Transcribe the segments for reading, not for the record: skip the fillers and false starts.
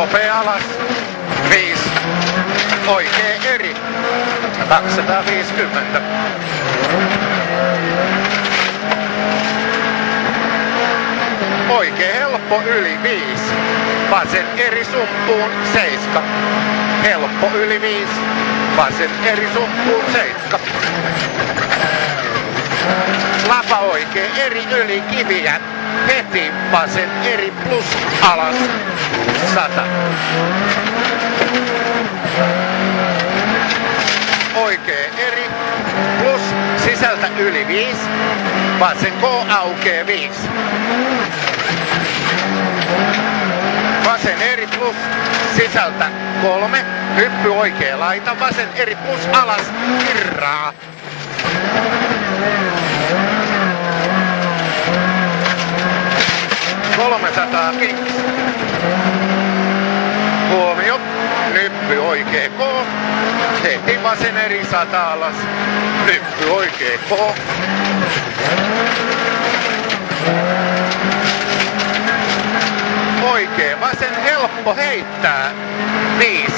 nopea alas, 5, oikee eri, 250. Oikee helppo yli 5, vasen eri sumppuun 7. Helppo yli 5, vasen eri sumppuun 7. Lapa oikee eri yli kiviä, heti vasen eri plus alas 100. Oikee eri plus sisältä yli 5, vasen K aukee 5. Vasen eri plus sisältä 3, hyppy oikee laita, vasen eri plus alas, kirraa. Kings. Huomio, nyppy oikee K, heti vasen eri 100 alas, nyppy oikee K. Oikee vasen helppo heittää, 5,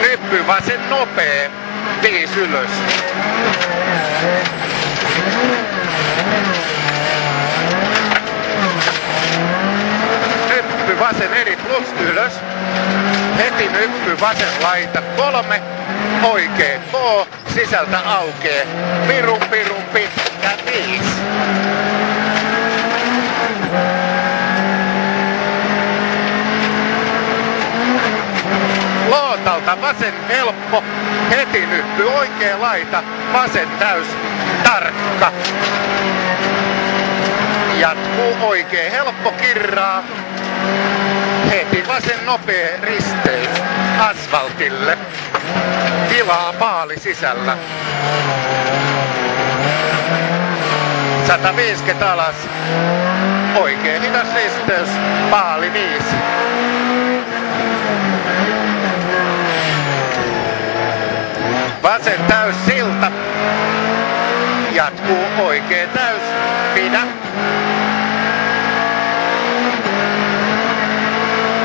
nyppy vasen nopee, 5 ylös. Nyppy vasen eri plus ylös, heti nyppy vasen laita 3, oikee K, sisältä aukee, pirun pitkä 5. Lootalta vasen helppo, heti nyppy oikee laita, vasen täys, tarkka. Jatkuu oikee helppo kirraa, heti vasen nopea risteys asfaltille, tilaa paali sisällä. 150 alas, oikee hidas risteys, paali 5. Vasen täys silta, jatkuu oikee täys, pidä.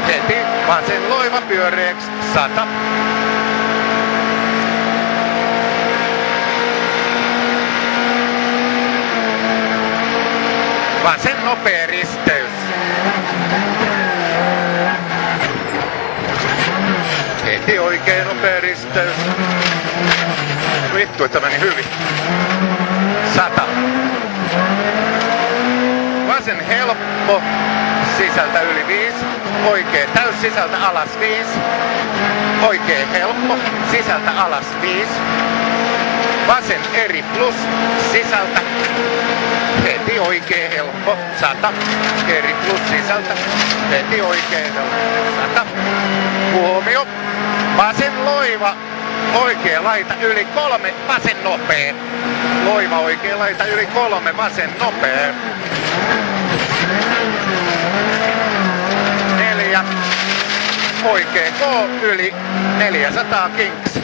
Heti vasen loiva pyöreäksi 100. Vasen nopea risteys. Heti oikein nopea risteys. Vittu, että meni hyvin. 100. Vasen helppo, sisältä yli 5. Oikee täys sisältä alas 5. Oikee helppo, sisältä alas 5. Vasen eri plus, sisältä. Heti oikee helppo, 100. Eri plus sisältä. Heti oikee helppo, 100. Huomio. Vasen loiva. Oikee laita yli 3, vasen nopee. Loiva oikee laita yli 3, vasen nopee. 4. Oikee K yli 400 Kings.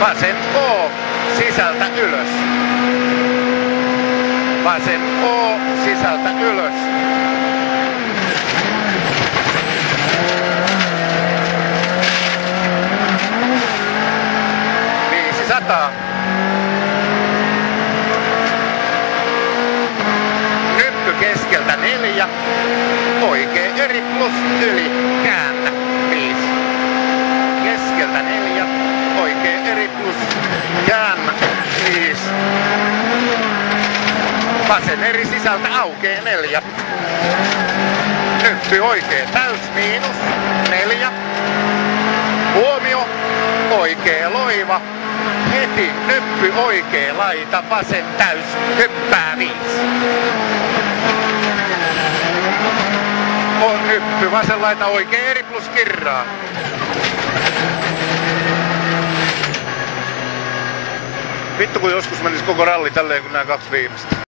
Vasen K sisältä ylös. Vasen K sisältä ylös. 500. Nyppy keskeltä 4. Oikee eri plus yli käännä 5. Keskeltä 4. Oikee eri plus käännä 5. Vasen eri sisältä aukee 4. Nyppy oikee täys miinus 4. Huomio, oikee loiva. Heti nyppy oikee laita, vasen täys, hyppää 5. On nyppy, vasen laita, oikee eri plus kirraa. Vittu kun joskus menisi koko ralli tälleen kuin nämä 2 viimeistä.